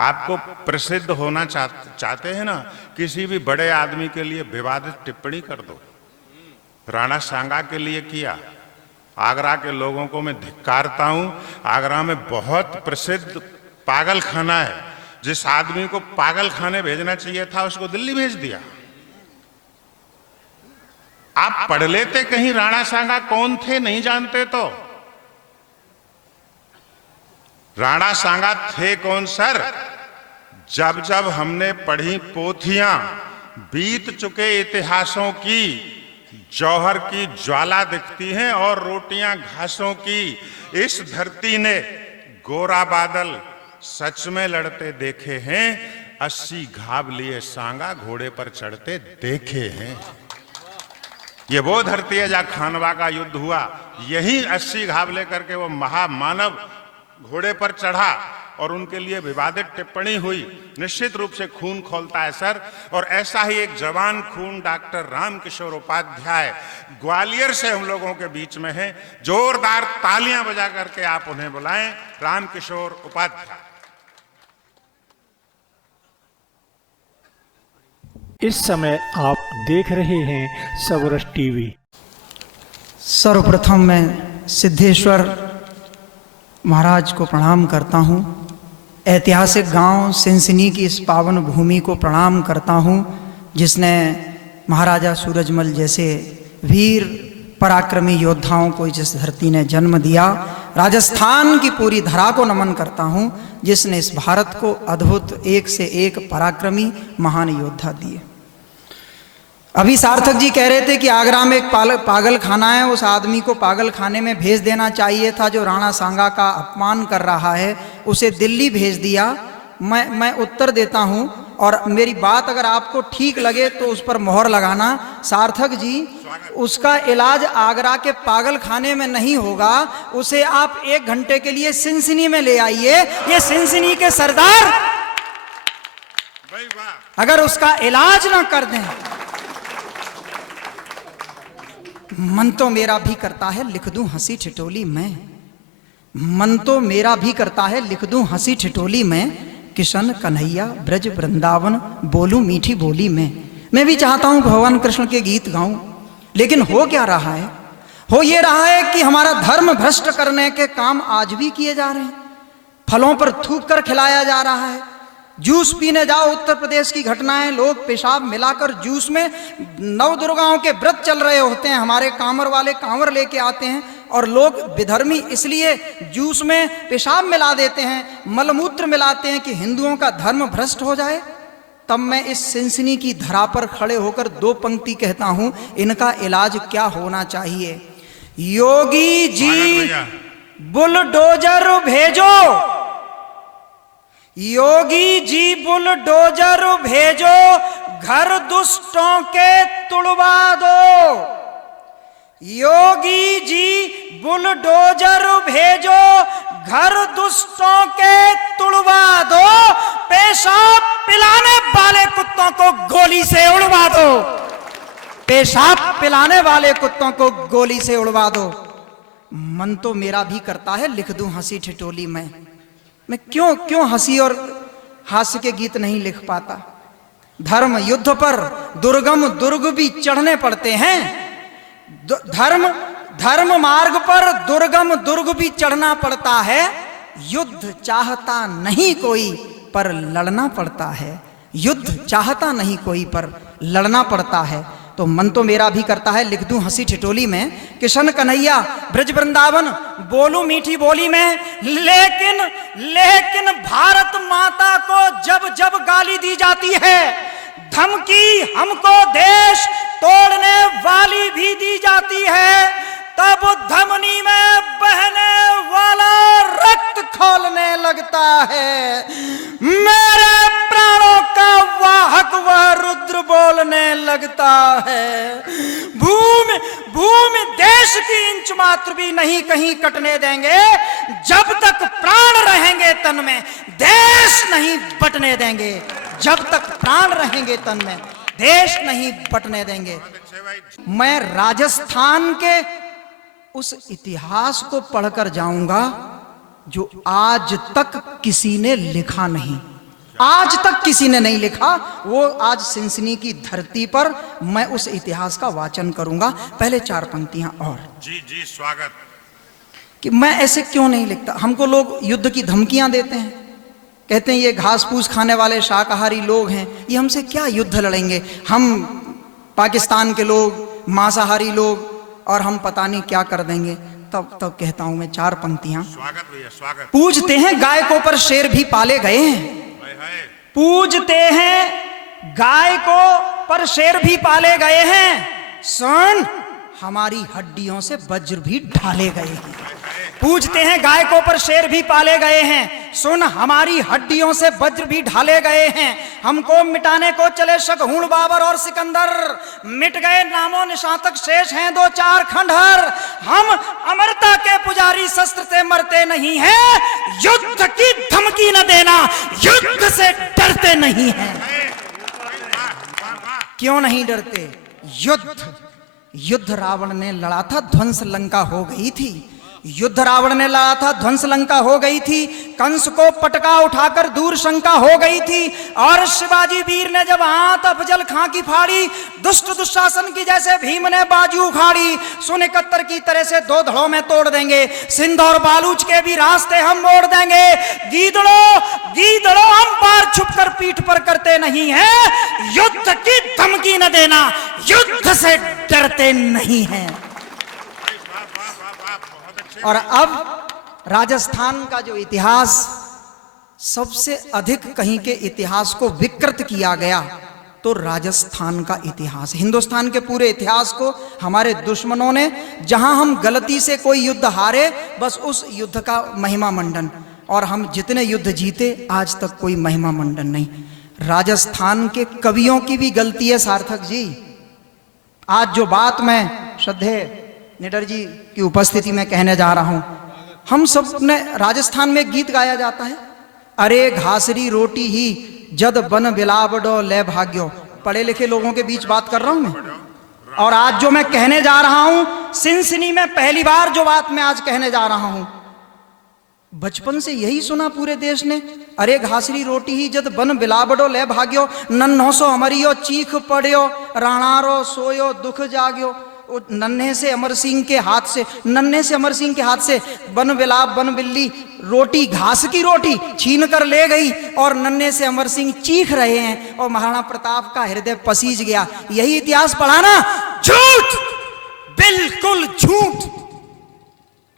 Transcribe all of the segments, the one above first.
आपको प्रसिद्ध होना चाहते हैं ना, किसी भी बड़े आदमी के लिए विवादित टिप्पणी कर दो। राणा सांगा के लिए किया। आगरा के लोगों को मैं धिक्कारता हूं। आगरा में बहुत प्रसिद्ध पागल खाना है। जिस आदमी को पागल खाने भेजना चाहिए था उसको दिल्ली भेज दिया। आप पढ़ लेते कहीं राणा सांगा कौन थे, नहीं जानते तो। राणा सांगा थे कौन सर? जब जब हमने पढ़ी पोथियां बीत चुके इतिहासों की, जौहर की ज्वाला दिखती हैं और रोटियां घासों की। इस धरती ने गोरा बादल सच में लड़ते देखे हैं। 80 घाव लिए सांगा घोड़े पर चढ़ते देखे हैं। ये वो धरती है जहां खानवा का युद्ध हुआ। यही 80 घाव लेकर के वो महामानव घोड़े पर चढ़ा और उनके लिए विवादित टिप्पणी हुई। निश्चित रूप से खून खौलता है सर। और ऐसा ही एक जवान खून डॉक्टर रामकिशोर उपाध्याय ग्वालियर से हम लोगों के बीच में है। जोरदार तालियां बजा करके आप उन्हें बुलाएं। रामकिशोर उपाध्याय। इस समय आप देख रहे हैं सबरस टीवी। सर्वप्रथम मैं सिद्धेश्वर महाराज को प्रणाम करता हूँ। ऐतिहासिक गांव सिनसिनी की इस पावन भूमि को प्रणाम करता हूँ, जिसने महाराजा सूरजमल जैसे वीर पराक्रमी योद्धाओं को जिस धरती ने जन्म दिया। राजस्थान की पूरी धरा को नमन करता हूँ, जिसने इस भारत को अद्भुत एक से एक पराक्रमी महान योद्धा दिए। अभी सार्थक जी कह रहे थे कि आगरा में एक पागल खाना है, उस आदमी को पागल खाने में भेज देना चाहिए था जो राणा सांगा का अपमान कर रहा है, उसे दिल्ली भेज दिया। मैं उत्तर देता हूं और मेरी बात अगर आपको ठीक लगे तो उस पर मोहर लगाना। सार्थक जी, उसका इलाज आगरा के पागल खाने में नहीं होगा, उसे आप 1 घंटे के लिए सिनसिनी में ले आइए। ये सिनसिनी के सरदार अगर उसका इलाज ना कर दें, मन तो मेरा भी करता है लिख दूं हंसी ठिठोली में। मन तो मेरा भी करता है लिख दूं हंसी ठिठोली में। किशन कन्हैया ब्रज वृंदावन बोलूं मीठी बोली में। मैं भी चाहता हूं भगवान कृष्ण के गीत गाऊं, लेकिन हो क्या रहा है? हो ये रहा है कि हमारा धर्म भ्रष्ट करने के काम आज भी किए जा रहे हैं। फलों पर थूक कर खिलाया जा रहा है। जूस पीने जाओ, उत्तर प्रदेश की घटनाएं, लोग पेशाब मिलाकर जूस में, नव दुर्गाओं के व्रत चल रहे होते हैं, हमारे कांवर वाले कांवर लेके आते हैं और लोग विधर्मी इसलिए जूस में पेशाब मिला देते हैं, मलमूत्र मिलाते हैं कि हिंदुओं का धर्म भ्रष्ट हो जाए। तब मैं इस सिनसिनी की धरा पर खड़े होकर 2 पंक्ति कहता हूं, इनका इलाज क्या होना चाहिए। योगी जी बुलडोजर भेजो, योगी जी बुलडोजर भेजो, घर दुष्टों के तुड़वा दो। योगी जी बुलडोजर भेजो, घर दुष्टों के तुड़वा दो। पेशाब पिलाने वाले कुत्तों को गोली से उड़वा दो। पेशाब पिलाने वाले कुत्तों को गोली से उड़वा दो। मन तो मेरा भी करता है लिख दूं हंसी ठिठोली में। मैं क्यों हंसी और हास्य के गीत नहीं लिख पाता। धर्म युद्ध पर दुर्गम दुर्ग भी चढ़ने पड़ते हैं। धर्म मार्ग पर दुर्गम दुर्ग भी चढ़ना पड़ता है। युद्ध चाहता नहीं कोई पर लड़ना पड़ता है। युद्ध चाहता नहीं कोई पर लड़ना पड़ता है। तो मन तो मेरा भी करता है लिख दूं हंसी ठिठोली में। किशन कन्हैया ब्रज वृंदावन बोलूं मीठी बोली में। लेकिन भारत माता को जब जब गाली दी जाती है, धमकी हमको देश तोड़ने वाली भी दी जाती है, तब धमनी में बहने वाला रक्त खौलने लगता है। मेरे प्राणों का वाहक वह रुद्र बोलने लगता है। भूमि देश की इंच मात्र भी नहीं कहीं कटने देंगे। जब तक प्राण रहेंगे तन में, देश नहीं बटने देंगे। जब तक प्राण रहेंगे तन में, देश नहीं बटने देंगे। मैं राजस्थान के उस इतिहास को पढ़कर जाऊंगा जो आज तक किसी ने लिखा नहीं। आज तक किसी ने नहीं लिखा। वो आज सिनसिनी की धरती पर मैं उस इतिहास का वाचन करूंगा। पहले 4 पंक्तियां और जी जी स्वागत। कि मैं ऐसे क्यों नहीं लिखता। हमको लोग युद्ध की धमकियां देते हैं, कहते हैं ये घास फूस खाने वाले शाकाहारी लोग हैं, ये हमसे क्या युद्ध लड़ेंगे, हम पाकिस्तान के लोग मांसाहारी लोग, और हम पता नहीं क्या कर देंगे। तब कहता हूं मैं 4 पंक्तियां। स्वागत भैया स्वागत। पूजते हैं गाय को पर शेर भी पाले गए हैं। हाय हाय। पूजते हैं गाय को पर शेर भी पाले गए हैं। सुन, हमारी हड्डियों से वज्र भी ढाले गए हैं। पूजते हैं गाय को पर शेर भी पाले गए हैं। सुन, हमारी हड्डियों से वज्र भी ढाले गए हैं। हमको मिटाने को चले शकहूण बाबर और सिकंदर, मिट गए नामो निशान तक शेष हैं 2-4 खंडहर। हम अमरता के पुजारी, शस्त्र से मरते नहीं हैं। युद्ध की धमकी न देना, युद्ध से डरते नहीं हैं। क्यों नहीं डरते? युद्ध रावण ने लड़ा था, ध्वंस लंका हो गई थी। युद्ध रावण ने लड़ा था, ध्वंस लंका हो गई थी। कंस को पटका उठाकर दूर शंका हो गई थी। और शिवाजी वीर ने जब हाथ अफजल खां की फाड़ी, दुष्ट दुशासन की जैसे भीम ने बाजू उखाड़ी। सुन 71 की तरह से 2 धड़ों में तोड़ देंगे। सिंध और बालूच के भी रास्ते हम मोड़ देंगे। गीदड़ो हम पार छुप कर पीठ पर करते नहीं है। युद्ध की धमकी न देना, युद्ध से डरते नहीं है। और अब राजस्थान का जो इतिहास सबसे अधिक कहीं के इतिहास को विकृत किया गया, तो राजस्थान का इतिहास, हिंदुस्तान के पूरे इतिहास को हमारे दुश्मनों ने, जहां हम गलती से कोई युद्ध हारे, बस उस युद्ध का महिमा मंडन, और हम जितने युद्ध जीते आज तक कोई महिमा मंडन नहीं। राजस्थान के कवियों की भी गलती है सार्थक जी। आज जो बात मैं श्रद्धेय निडर जी की उपस्थिति में कहने जा रहा हूं, हम सब ने, राजस्थान में एक गीत गाया जाता है, अरे घासरी रोटी ही जद बन बिलावडो ले भाग्यो। पढ़े लिखे लोगों के बीच बात कर रहा हूं मैं। और आज जो मैं कहने जा रहा हूं, सिनसिनी में पहली बार जो बात मैं आज कहने जा रहा हूं, बचपन से यही सुना पूरे देश ने, अरे घासरी रोटी ही जद बन बिलावडो ले भाग्यो, नन्हो सो अमरियो चीख पड़ियो, राणारो सोयो दुख जाग्यो। नन्हे से अमर सिंह के हाथ से, नन्हे से अमर सिंह के हाथ से बन बिलाव बन बिल्ली रोटी, घास की रोटी छीन कर ले गई, और नन्हे से अमर सिंह चीख रहे हैं, और महाराणा प्रताप का हृदय पसीज गया। यही इतिहास पढ़ाना झूठ, बिल्कुल झूठ।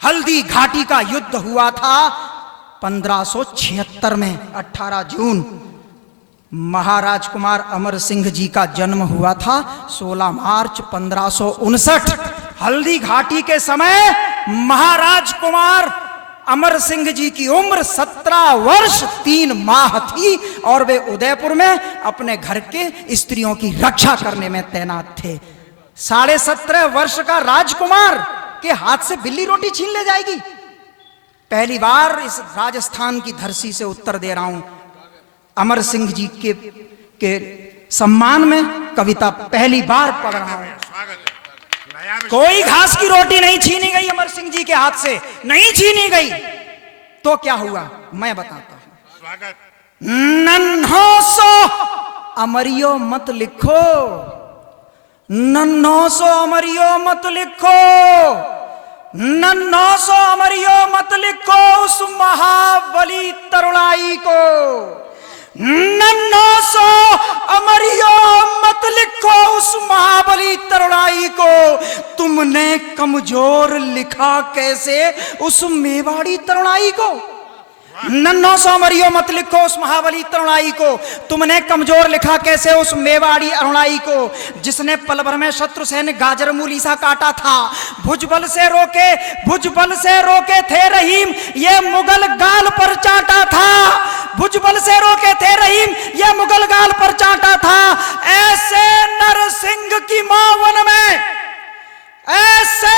हल्दी घाटी का युद्ध हुआ था 1576 में, 18 जून। महाराज कुमार अमर सिंह जी का जन्म हुआ था 16 मार्च 1559। हल्दी घाटी के समय महाराज कुमार अमर सिंह जी की उम्र 17 वर्ष 3 माह थी, और वे उदयपुर में अपने घर के स्त्रियों की रक्षा करने में तैनात थे। 17.5 वर्ष का राजकुमार के हाथ से बिल्ली रोटी छीन ले जाएगी। पहली बार इस राजस्थान की धरती से उत्तर दे रहा हूं। अमर सिंह जी के सम्मान में कविता पहली बार पढ़ रहा हूं। कोई घास की रोटी नहीं छीनी गई अमर सिंह जी के हाथ से, नहीं छीनी गई। तो क्या हुआ मैं बताता हूं। नन्हो सो अमरियो मत लिखो, नन्हो सो अमरियो मत लिखो, नन्हो सो अमरियो मत लिखो उस महाबली तरुणाई को। नन्हो सो अमरियो मत लिखो उस महाबली तरुणाई को। तुमने कमजोर लिखा कैसे उस मेवाड़ी तरुणाई को। नन्हो सो अमरियो मत लिखो उस महाबली तरुणाई को। तुमने कमजोर लिखा कैसे उस मेवाड़ी अरुणाई को, जिसने पल भर में शत्रु सैन्य गाजर मूली सा काटा था। भुजबल से रोके थे रहीम, ये मुगल गाल पर चाटा था। भुजबल से रोके थे रहीम, ये मुगल गाल पर चाटा था। ऐसे नरसिंह की मां वन में, ऐसे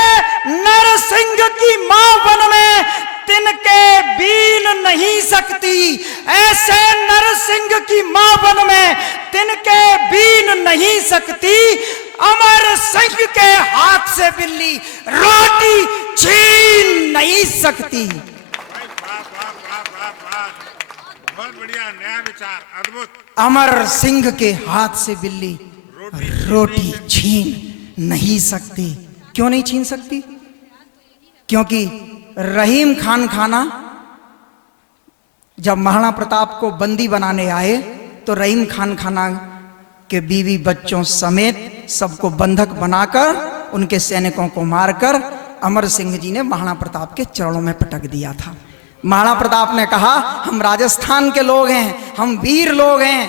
नरसिंह की मां वन में तिनके बीन नहीं सकती। ऐसे नरसिंह की मां वन में तिनके बीन नहीं सकती। अमर सिंह के हाथ से बिल्ली रोटी छीन नहीं सकती। बहुत बढ़िया, नया विचार, अद्भुत। अमर सिंह के हाथ से बिल्ली रोटी छीन नहीं सकती। क्यों नहीं छीन सकती? क्योंकि रहीम खान खाना जब महाराणा प्रताप को बंदी बनाने आए तो रहीम खान खाना के बीवी बच्चों समेत सबको बंधक बनाकर उनके सैनिकों को मारकर अमर सिंह जी ने महाराणा प्रताप के चरणों में पटक दिया था। महाराणा प्रताप ने कहा, हम राजस्थान के लोग हैं, हम वीर लोग हैं,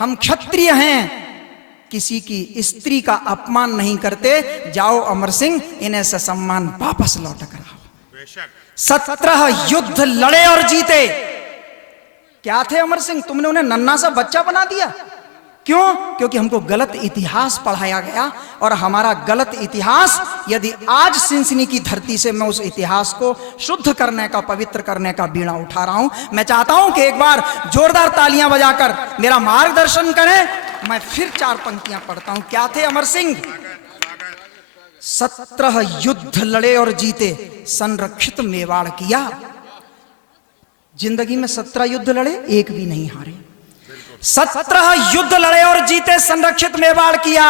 हम क्षत्रिय हैं, किसी की स्त्री का अपमान नहीं करते। जाओ अमर सिंह, इन्हें ससम्मान वापस लौट कर आओ। बेशक 17 युद्ध लड़े और जीते। क्या थे अमर सिंह? तुमने उन्हें नन्हा सा बच्चा बना दिया। क्यों? क्योंकि हमको गलत इतिहास पढ़ाया गया, और हमारा गलत इतिहास यदि आज सिनसिनी की धरती से मैं उस इतिहास को शुद्ध करने का, पवित्र करने का बीड़ा उठा रहा हूं। मैं चाहता हूं कि एक बार जोरदार तालियां बजाकर मेरा मार्गदर्शन करें। मैं फिर 4 पंक्तियां पढ़ता हूं। क्या थे अमर सिंह? 17 युद्ध लड़े और जीते, संरक्षित मेवाड़ किया। जिंदगी में 17 युद्ध लड़े, एक भी नहीं हारे। 17 युद्ध लड़े और जीते, संरक्षित मेवाड़ किया।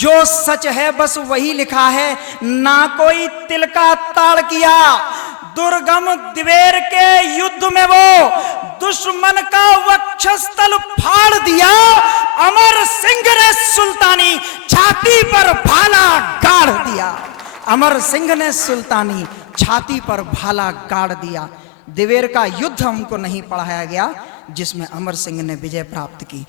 जो सच है बस वही लिखा है, ना कोई तिल का ताड़ किया। दुर्गम दिवेर के युद्ध में वो दुश्मन का वक्षस्थल फाड़ दिया। अमर सिंह ने सुल्तानी छाती पर भाला गाड़ दिया। अमर सिंह ने सुल्तानी छाती पर भाला गाड़ दिया। दिवेर का युद्ध हमको नहीं पढ़ाया गया जिसमें अमर सिंह ने विजय प्राप्त की।